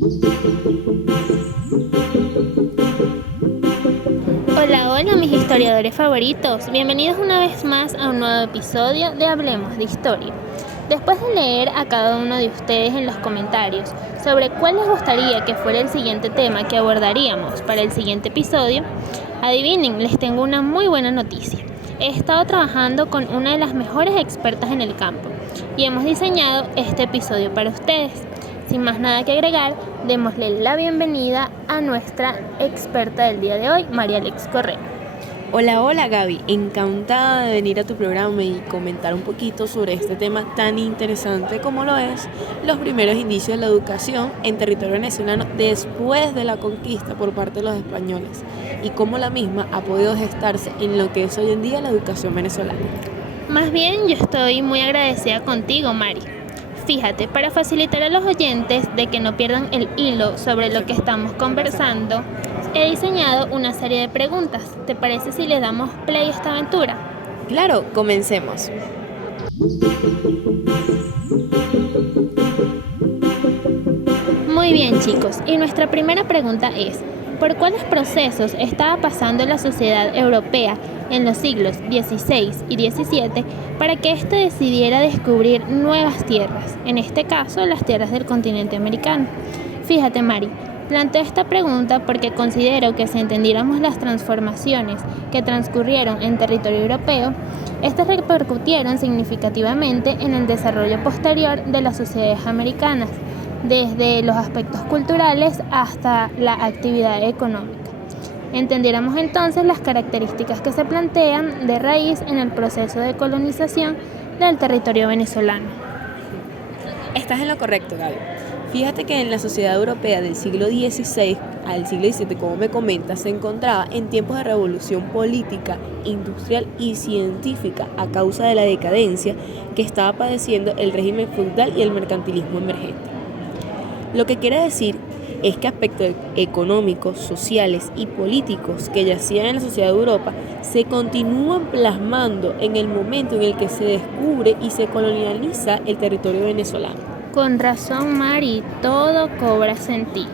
Hola, hola mis historiadores favoritos. Bienvenidos una vez más a un nuevo episodio de Hablemos de Historia. Después de leer a cada uno de ustedes en los comentarios sobre cuál les gustaría que fuera el siguiente tema que abordaríamos para el siguiente episodio, adivinen, les tengo una muy buena noticia. He estado trabajando con una de las mejores expertas en el campo y hemos diseñado este episodio para ustedes. Sin más nada que agregar, démosle la bienvenida a nuestra experta del día de hoy, María Alex Correa. Hola, hola Gaby, encantada de venir a tu programa y comentar un poquito sobre este tema tan interesante como lo es los primeros indicios de la educación en territorio venezolano después de la conquista por parte de los españoles y cómo la misma ha podido gestarse en lo que es hoy en día la educación venezolana. Más bien, yo estoy muy agradecida contigo, Mari. Fíjate, para facilitar a los oyentes de que no pierdan el hilo sobre lo que estamos conversando, he diseñado una serie de preguntas. ¿Te parece si le damos play a esta aventura? Claro, comencemos. Muy bien, chicos, y nuestra primera pregunta es, ¿por cuáles procesos estaba pasando la sociedad europea en los siglos XVI y XVII para que éste decidiera descubrir nuevas tierras, en este caso las tierras del continente americano? Fíjate, Mari, planteo esta pregunta porque considero que si entendiéramos las transformaciones que transcurrieron en territorio europeo, estas repercutieron significativamente en el desarrollo posterior de las sociedades americanas, desde los aspectos culturales hasta la actividad económica. Entendiéramos entonces las características que se plantean de raíz en el proceso de colonización del territorio venezolano. Estás en lo correcto, Gaby. Fíjate que en la sociedad europea del siglo XVI al siglo XVII, como me comentas, se encontraba en tiempos de revolución política, industrial y científica a causa de la decadencia que estaba padeciendo el régimen feudal y el mercantilismo emergente. Lo que quiere decir es que aspectos económicos, sociales y políticos que yacían en la sociedad de Europa se continúan plasmando en el momento en el que se descubre y se colonializa el territorio venezolano. Con razón, Mari, todo cobra sentido.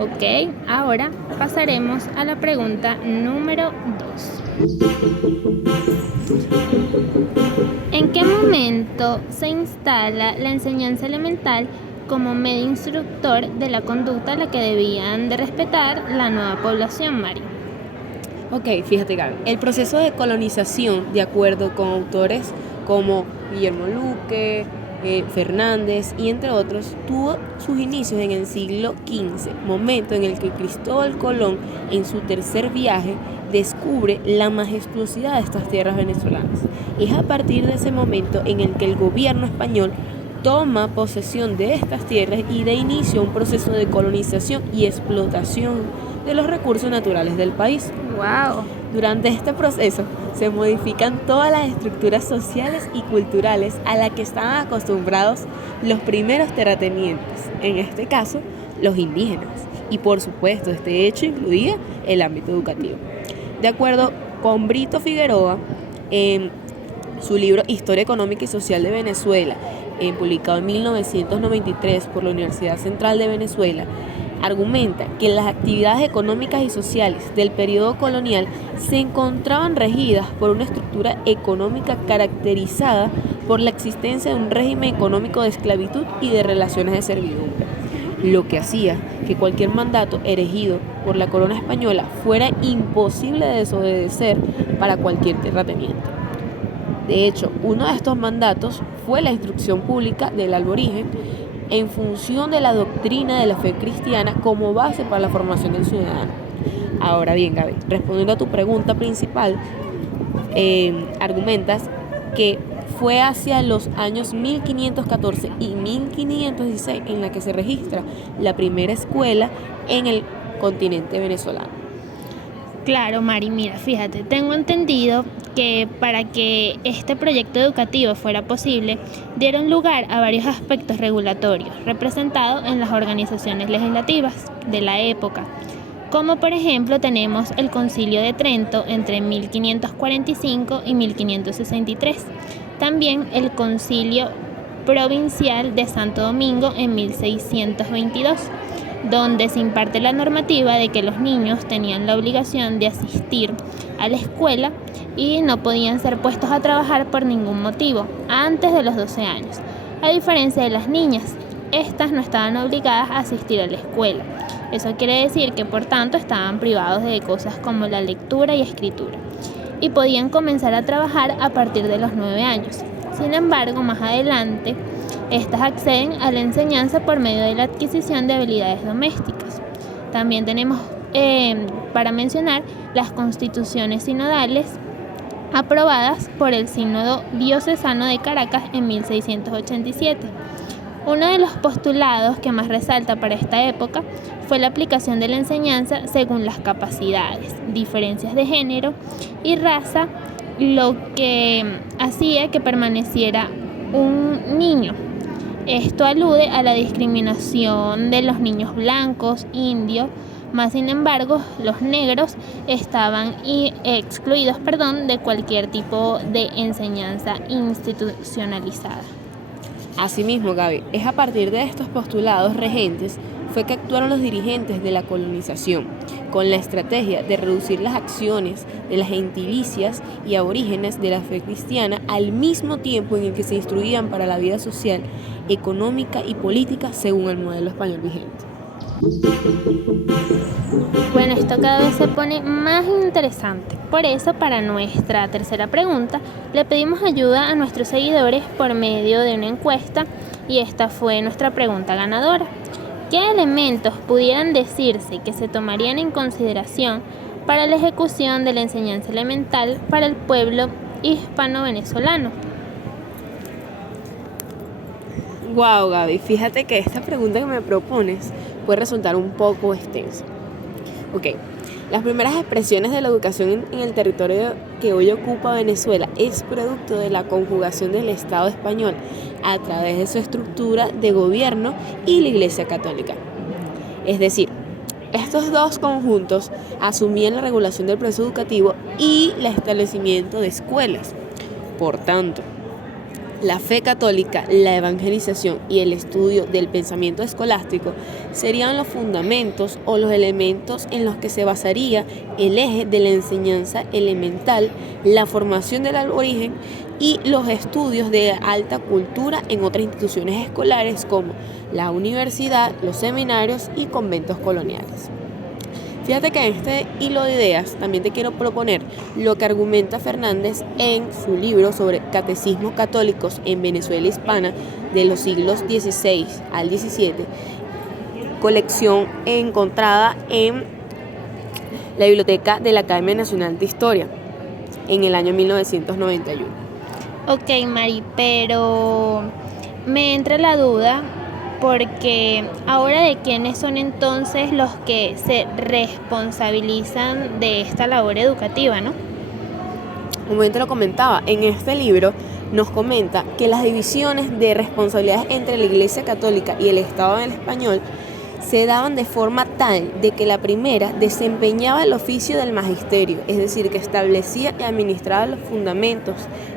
Ok, ahora pasaremos a la pregunta número 2. ¿En qué momento se instala la enseñanza elemental como medio instructor de la conducta a la que debían de respetar la nueva población, Mari? Ok, fíjate, Gaby, el proceso de colonización, de acuerdo con autores como Guillermo Luque, Fernández y entre otros, tuvo sus inicios en el siglo XV, momento en el que Cristóbal Colón, en su tercer viaje, descubre la majestuosidad de estas tierras venezolanas. Es a partir de ese momento en el que el gobierno español toma posesión de estas tierras y da inicio a un proceso de colonización y explotación de los recursos naturales del país. ¡Wow! Durante este proceso se modifican todas las estructuras sociales y culturales a las que estaban acostumbrados los primeros terratenientes, en este caso los indígenas, y por supuesto este hecho incluía el ámbito educativo. De acuerdo con Brito Figueroa, en su libro Historia Económica y Social de Venezuela, publicado en 1993 por la Universidad Central de Venezuela, argumenta que las actividades económicas y sociales del periodo colonial se encontraban regidas por una estructura económica caracterizada por la existencia de un régimen económico de esclavitud y de relaciones de servidumbre, lo que hacía que cualquier mandato erigido por la corona española fuera imposible de desobedecer para cualquier terrateniente. De hecho, uno de estos mandatos fue la instrucción pública del aborigen en función de la doctrina de la fe cristiana como base para la formación del ciudadano. Ahora bien, Gaby, respondiendo a tu pregunta principal, argumentas que fue hacia los años 1514 y 1516 en la que se registra la primera escuela en el continente venezolano. Claro, Mari, mira, fíjate, tengo entendido que para que este proyecto educativo fuera posible, dieron lugar a varios aspectos regulatorios representados en las organizaciones legislativas de la época, como por ejemplo tenemos el Concilio de Trento entre 1545 y 1563, también el Concilio provincial de Santo Domingo en 1622, donde se imparte la normativa de que los niños tenían la obligación de asistir a la escuela y no podían ser puestos a trabajar por ningún motivo antes de los 12 años, a diferencia de las niñas. Estas no estaban obligadas a asistir a la escuela. Eso quiere decir que por tanto estaban privados de cosas como la lectura y escritura, y podían comenzar a trabajar a partir de los 9 años. Sin embargo, más adelante, estas acceden a la enseñanza por medio de la adquisición de habilidades domésticas. También tenemos, para mencionar, las constituciones sinodales aprobadas por el Sínodo Diocesano de Caracas en 1687. Uno de los postulados que más resalta para esta época fue la aplicación de la enseñanza según las capacidades, diferencias de género y raza, lo que hacía que permaneciera un niño. Esto alude a la discriminación de los niños blancos, indios, más sin embargo, los negros estaban excluidos de cualquier tipo de enseñanza institucionalizada. Asimismo, Gaby, es a partir de estos postulados regentes fue que actuaron los dirigentes de la colonización, con la estrategia de reducir las acciones de las gentilicias y aborígenes de la fe cristiana al mismo tiempo en el que se instruían para la vida social, económica y política según el modelo español vigente. Bueno, esto cada vez se pone más interesante. Por eso, para nuestra tercera pregunta, le pedimos ayuda a nuestros seguidores por medio de una encuesta, y esta fue nuestra pregunta ganadora. ¿Qué elementos pudieran decirse que se tomarían en consideración para la ejecución de la enseñanza elemental para el pueblo hispano-venezolano? Wow, Gaby, fíjate que esta pregunta que me propones puede resultar un poco extensa. Ok, las primeras expresiones de la educación en el territorio que hoy ocupa Venezuela es producto de la conjugación del Estado español a través de su estructura de gobierno y la Iglesia Católica. Es decir, estos dos conjuntos asumían la regulación del proceso educativo y el establecimiento de escuelas. Por tanto, la fe católica, la evangelización y el estudio del pensamiento escolástico serían los fundamentos o los elementos en los que se basaría el eje de la enseñanza elemental, la formación del aborigen y los estudios de alta cultura en otras instituciones escolares como la universidad, los seminarios y conventos coloniales. Fíjate que en este hilo de ideas también te quiero proponer lo que argumenta Fernández en su libro sobre catecismos católicos en Venezuela hispana de los siglos XVI al XVII, colección encontrada en la Biblioteca de la Academia Nacional de Historia en el año 1991. Ok, Mari, pero me entra la duda, porque ahora, ¿de quiénes son entonces los que se responsabilizan de esta labor educativa, no? Como yo te lo comentaba, en este libro nos comenta que las divisiones de responsabilidades entre la Iglesia Católica y el Estado en el español se daban de forma tal de que la primera desempeñaba el oficio del magisterio, es decir, que establecía y administraba los fundamentos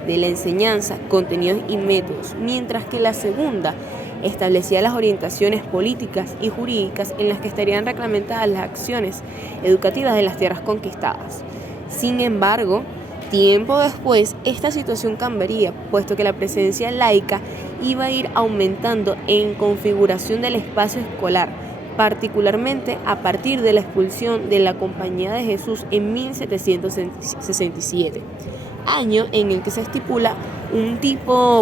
de la enseñanza, contenidos y métodos, mientras que la segunda establecía las orientaciones políticas y jurídicas en las que estarían reglamentadas las acciones educativas de las tierras conquistadas. Sin embargo, tiempo después, esta situación cambiaría, puesto que la presencia laica iba a ir aumentando en configuración del espacio escolar, particularmente a partir de la expulsión de la Compañía de Jesús en 1767, año en el que se estipula un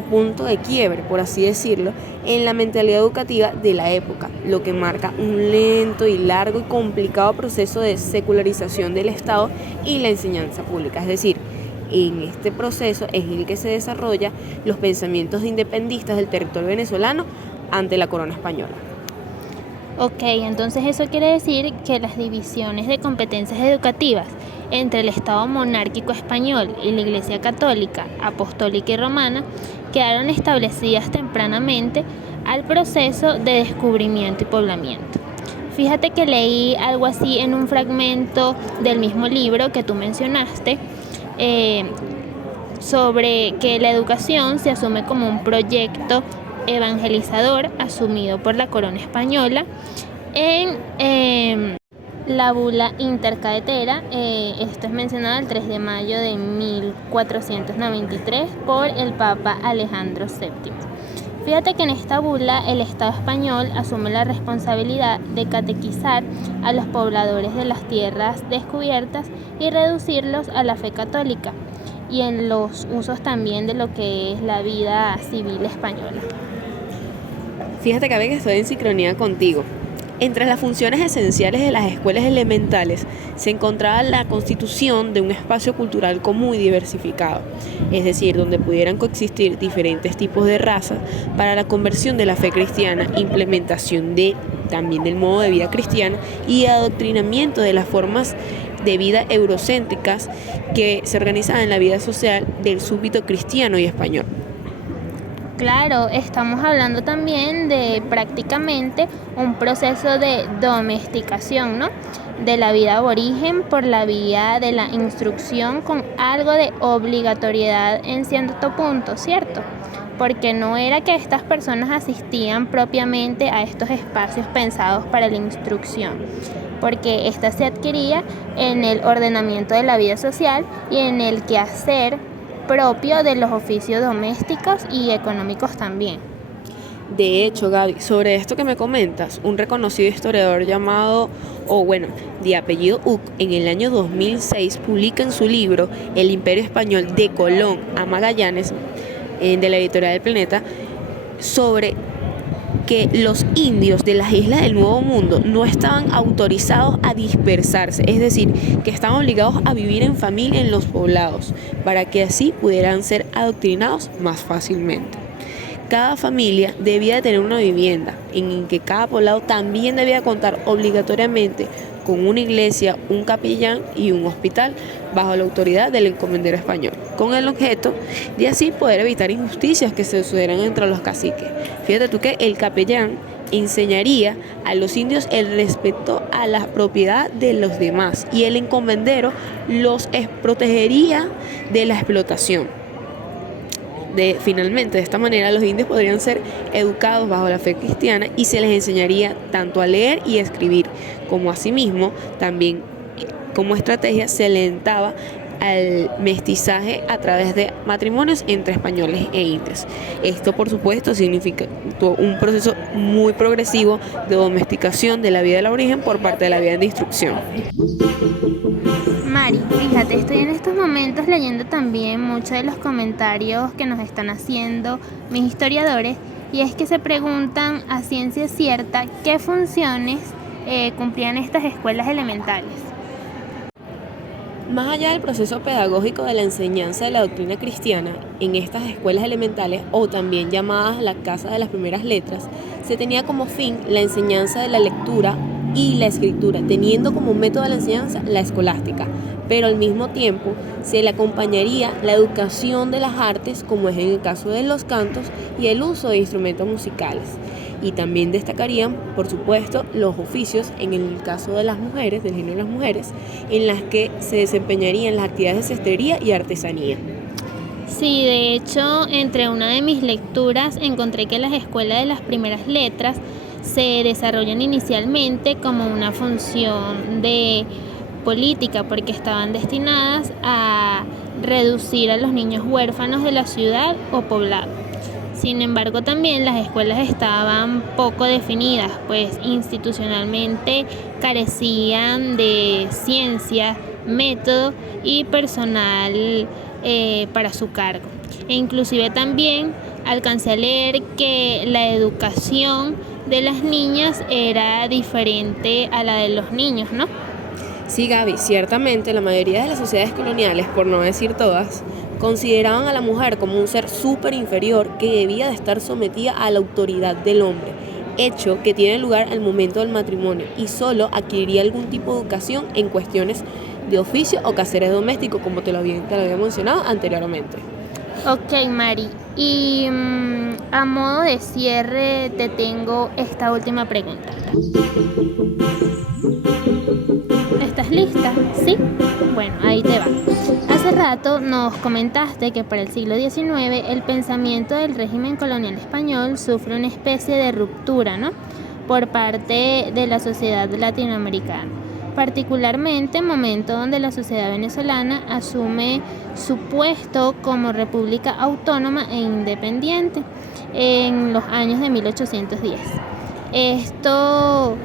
punto de quiebre, por así decirlo, en la mentalidad educativa de la época, lo que marca un lento y largo y complicado proceso de secularización del Estado y la enseñanza pública. Es decir, en este proceso es el que se desarrolla los pensamientos independistas del territorio venezolano ante la corona española. Ok, entonces eso quiere decir que las divisiones de competencias educativas entre el Estado monárquico español y la Iglesia Católica, Apostólica y Romana quedaron establecidas tempranamente al proceso de descubrimiento y poblamiento. Fíjate que leí algo así en un fragmento del mismo libro que tú mencionaste, sobre que la educación se asume como un proyecto evangelizador asumido por la corona española en la bula intercaetera. Esto es mencionado el 3 de mayo de 1493 por el Papa Alejandro VII. Fíjate que en esta bula el Estado español asume la responsabilidad de catequizar a los pobladores de las tierras descubiertas y reducirlos a la fe católica y en los usos también de lo que es la vida civil española. Fíjate, Gaby, que estoy en sincronía contigo. Entre las funciones esenciales de las escuelas elementales se encontraba la constitución de un espacio cultural común y diversificado, es decir, donde pudieran coexistir diferentes tipos de razas para la conversión de la fe cristiana, implementación también del modo de vida cristiano y adoctrinamiento de las formas de vida eurocéntricas que se organizaban en la vida social del súbdito cristiano y español. Claro, estamos hablando también de prácticamente un proceso de domesticación, ¿no? De la vida aborigen por la vía de la instrucción con algo de obligatoriedad en cierto punto, ¿cierto? Porque no era que estas personas asistían propiamente a estos espacios pensados para la instrucción, porque ésta se adquiría en el ordenamiento de la vida social y en el quehacer propio de los oficios domésticos y económicos también. De hecho, Gaby, sobre esto que me comentas, un reconocido historiador de apellido Uc, en el año 2006 publica en su libro El Imperio Español de Colón a Magallanes, de la editorial del Planeta, sobre que los indios de las islas del Nuevo Mundo no estaban autorizados a dispersarse, es decir, que estaban obligados a vivir en familia en los poblados, para que así pudieran ser adoctrinados más fácilmente. Cada familia debía de tener una vivienda, en que cada poblado también debía contar obligatoriamente con una iglesia, un capellán y un hospital bajo la autoridad del encomendero español, con el objeto de así poder evitar injusticias que se sucedieran entre los caciques. Fíjate tú que el capellán enseñaría a los indios el respeto a la propiedad de los demás y el encomendero los protegería de la explotación. Finalmente, de esta manera los indios podrían ser educados bajo la fe cristiana y se les enseñaría tanto a leer y escribir, como asimismo también como estrategia se alentaba al mestizaje a través de matrimonios entre españoles e indios. Esto, por supuesto, significa un proceso muy progresivo de domesticación de la vida del aborigen por parte de la vida de instrucción. Mari, fíjate, estoy en estos momentos leyendo también muchos de los comentarios que nos están haciendo mis historiadores y es que se preguntan a ciencia cierta qué funciones cumplían estas escuelas elementales. Más allá del proceso pedagógico de la enseñanza de la doctrina cristiana, en estas escuelas elementales, o también llamadas la Casa de las Primeras Letras, se tenía como fin la enseñanza de la lectura y la escritura, teniendo como método de la enseñanza la escolástica, pero al mismo tiempo se le acompañaría la educación de las artes, como es en el caso de los cantos y el uso de instrumentos musicales. Y también destacarían, por supuesto, los oficios, en el caso de las mujeres, del género de las mujeres, en las que se desempeñarían las actividades de cestería y artesanía. Sí, de hecho, entre una de mis lecturas encontré que las escuelas de las primeras letras se desarrollan inicialmente como una función de política, porque estaban destinadas a reducir a los niños huérfanos de la ciudad o poblado. Sin embargo, también las escuelas estaban poco definidas, pues institucionalmente carecían de ciencia, método y personal para su cargo. E inclusive también alcancé a leer que la educación de las niñas era diferente a la de los niños, ¿no? Sí, Gaby, ciertamente la mayoría de las sociedades coloniales, por no decir todas, consideraban a la mujer como un ser súper inferior que debía de estar sometida a la autoridad del hombre, hecho que tiene lugar al momento del matrimonio y solo adquiriría algún tipo de educación en cuestiones de oficio o quehaceres domésticos, como te lo había mencionado anteriormente. Ok, Mari, y a modo de cierre te tengo esta última pregunta. ¿Estás lista? ¿Sí? Bueno, ahí te va. Hace rato rato nos comentaste que para el siglo XIX el pensamiento del régimen colonial español sufre una especie de ruptura, ¿no?, por parte de la sociedad latinoamericana, particularmente en momento donde la sociedad venezolana asume su puesto como república autónoma e independiente en los años de 1810. Esto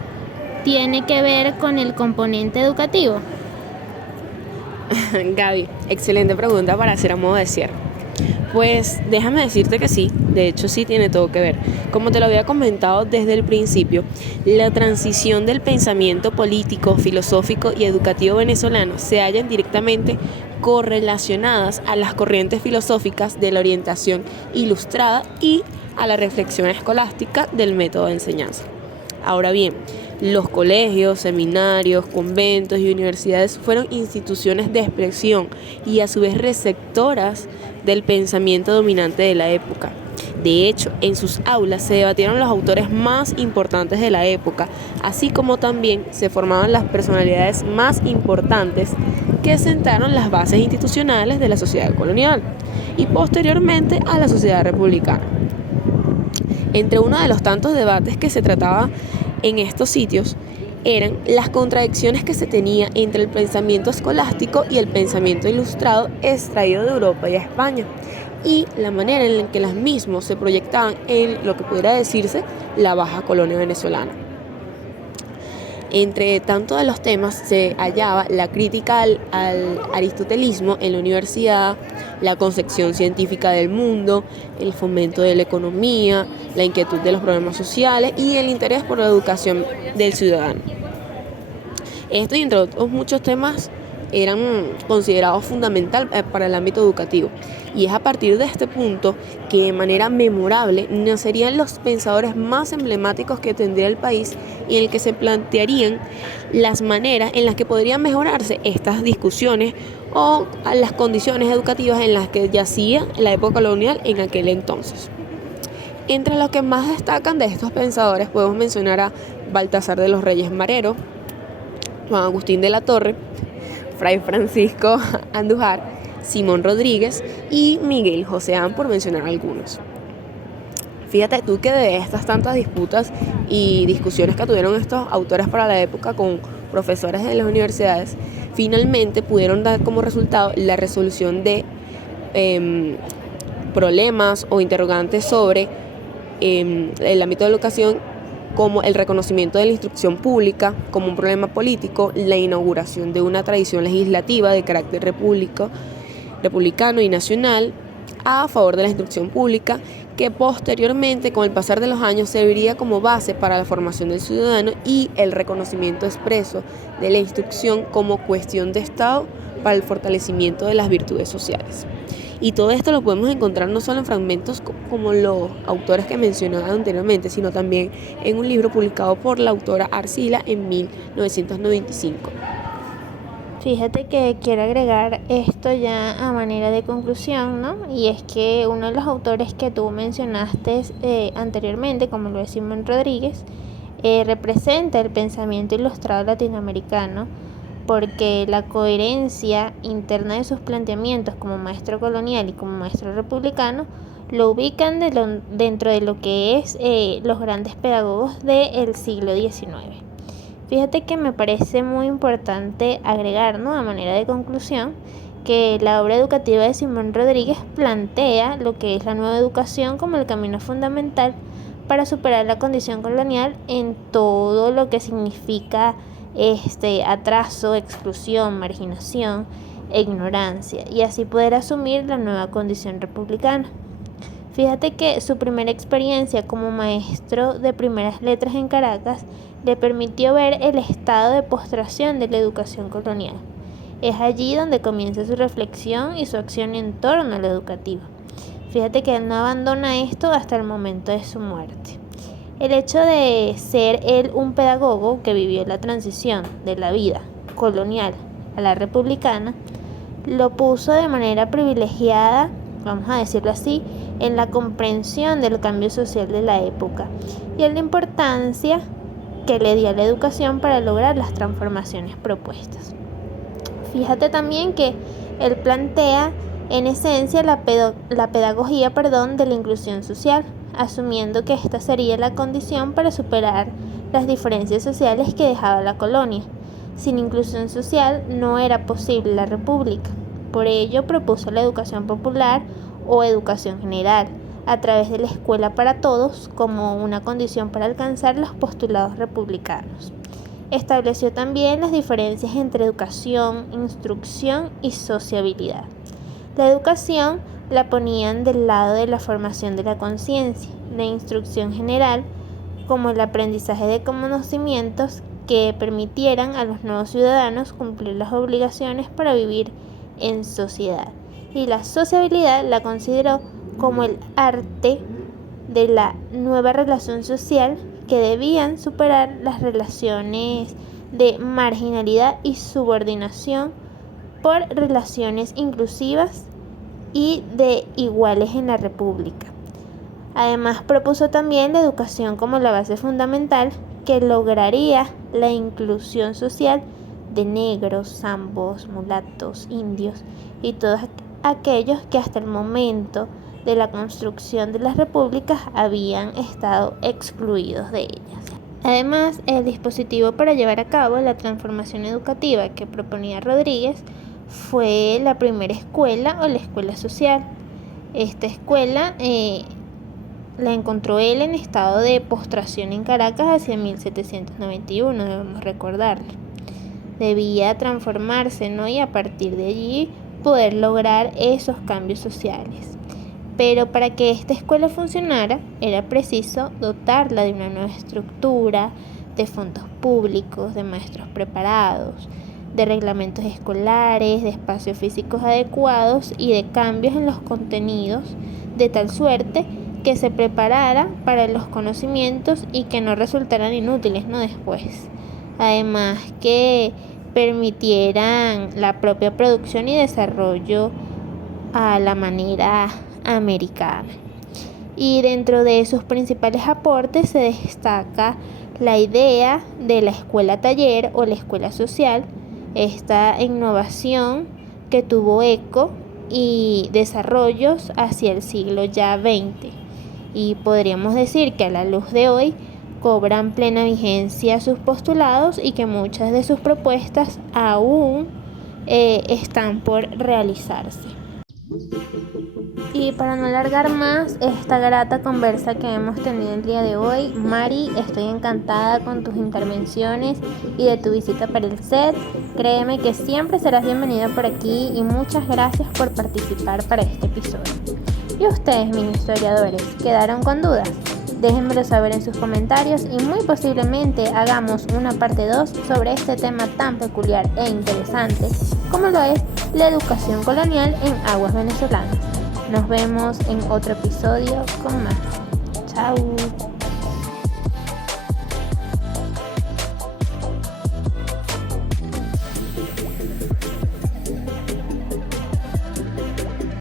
tiene que ver con el componente educativo. Gaby, excelente pregunta para hacer a modo de cierre. Pues déjame decirte que sí, de hecho sí tiene todo que ver. Como te lo había comentado desde el principio, la transición del pensamiento político, filosófico y educativo venezolano se hallan directamente correlacionadas a las corrientes filosóficas de la orientación ilustrada y a la reflexión escolástica del método de enseñanza. Ahora bien, los colegios, seminarios, conventos y universidades fueron instituciones de expresión y a su vez receptoras del pensamiento dominante de la época. De hecho, en sus aulas se debatieron los autores más importantes de la época, así como también se formaban las personalidades más importantes que sentaron las bases institucionales de la sociedad colonial y posteriormente a la sociedad republicana. Entre uno de los tantos debates que se trataba en estos sitios eran las contradicciones que se tenía entre el pensamiento escolástico y el pensamiento ilustrado extraído de Europa y España, y la manera en la que las mismas se proyectaban en lo que pudiera decirse la baja colonia venezolana. Entre tanto de los temas se hallaba la crítica al aristotelismo en la universidad, la concepción científica del mundo, el fomento de la economía, la inquietud de los problemas sociales y el interés por la educación del ciudadano. Esto y entre otros muchos temas eran considerados fundamentales para el ámbito educativo. Y es a partir de este punto que de manera memorable nacerían los pensadores más emblemáticos que tendría el país y en el que se plantearían las maneras en las que podrían mejorarse estas discusiones o las condiciones educativas en las que yacía la época colonial en aquel entonces. Entre los que más destacan de estos pensadores podemos mencionar a Baltasar de los Reyes Marero, Juan Agustín de la Torre, Fray Francisco Andújar, Simón Rodríguez y Miguel Joseán, por mencionar algunos. Fíjate tú que de estas tantas disputas y discusiones que tuvieron estos autores para la época con profesores de las universidades, finalmente pudieron dar como resultado la resolución de problemas o interrogantes sobre el ámbito de la educación, como el reconocimiento de la instrucción pública como un problema político, la inauguración de una tradición legislativa de carácter republicano y nacional a favor de la instrucción pública, que posteriormente, con el pasar de los años, serviría como base para la formación del ciudadano, y el reconocimiento expreso de la instrucción como cuestión de Estado para el fortalecimiento de las virtudes sociales. Y todo esto lo podemos encontrar no solo en fragmentos como los autores que mencioné anteriormente, sino también en un libro publicado por la autora Arcila en 1995. Fíjate que quiero agregar esto ya a manera de conclusión, ¿no? Y es que uno de los autores que tú mencionaste anteriormente, como lo es Simón Rodríguez, representa el pensamiento ilustrado latinoamericano, porque la coherencia interna de sus planteamientos como maestro colonial y como maestro republicano lo ubican dentro de lo que es los grandes pedagogos del siglo XIX. Fíjate que me parece muy importante agregar, ¿no?, a manera de conclusión, que la obra educativa de Simón Rodríguez plantea lo que es la nueva educación como el camino fundamental para superar la condición colonial en todo lo que significa atraso, exclusión, marginación e ignorancia, y así poder asumir la nueva condición republicana. Fíjate que su primera experiencia como maestro de primeras letras en Caracas le permitió ver el estado de postración de la educación colonial. Es allí donde comienza su reflexión y su acción en torno a lo educativo. Fíjate que él no abandona esto hasta el momento de su muerte. El hecho de ser él un pedagogo que vivió la transición de la vida colonial a la republicana lo puso de manera privilegiada, vamos a decirlo así, en la comprensión del cambio social de la época y en la importancia que le dio a la educación para lograr las transformaciones propuestas. Fíjate también que Él plantea en esencia la pedagogía de la inclusión social, asumiendo que esta sería la condición para superar las diferencias sociales que dejaba la colonia. Sin inclusión social no era posible la república. Por ello propuso la educación popular o educación general, a través de la escuela para todos como una condición para alcanzar los postulados republicanos. Estableció también las diferencias entre educación, instrucción y sociabilidad. La educación la ponían del lado de la formación de la conciencia, la instrucción general como el aprendizaje de conocimientos que permitieran a los nuevos ciudadanos cumplir las obligaciones para vivir en sociedad. Y la sociabilidad la consideró como el arte de la nueva relación social que debían superar las relaciones de marginalidad y subordinación por relaciones inclusivas y de iguales en la República. Además, propuso también la educación como la base fundamental que lograría la inclusión social de negros, zambos, mulatos, indios y todos aquellos que hasta el momento de la construcción de las repúblicas habían estado excluidos de ellas. Además, el dispositivo para llevar a cabo la transformación educativa que proponía Rodríguez fue la primera escuela o la escuela social. Esta escuela la encontró él en estado de postración en Caracas hacia 1791, debemos recordarlo. Debía transformarse, ¿no? Y a partir de allí poder lograr esos cambios sociales. Pero para que esta escuela funcionara, era preciso dotarla de una nueva estructura, de fondos públicos, de maestros preparados, de reglamentos escolares, de espacios físicos adecuados y de cambios en los contenidos, de tal suerte que se preparara para los conocimientos y que no resultaran inútiles, ¿no? Después. Además que permitieran la propia producción y desarrollo a la manera americana. Y dentro de sus principales aportes se destaca la idea de la escuela taller o la escuela social, esta innovación que tuvo eco y desarrollos hacia el siglo ya XX. Y podríamos decir que a la luz de hoy cobran plena vigencia sus postulados y que muchas de sus propuestas aún están por realizarse. Y para no alargar más esta grata conversa que hemos tenido el día de hoy, Mari, estoy encantada con tus intervenciones y de tu visita para el set. Créeme que siempre serás bienvenida por aquí y muchas gracias por participar para este episodio. ¿Y ustedes, mini historiadores, quedaron con dudas? Déjenmelo saber en sus comentarios y muy posiblemente hagamos una parte 2 sobre este tema tan peculiar e interesante como lo es la educación colonial en aguas venezolanas. Nos vemos en otro episodio con más. Chao.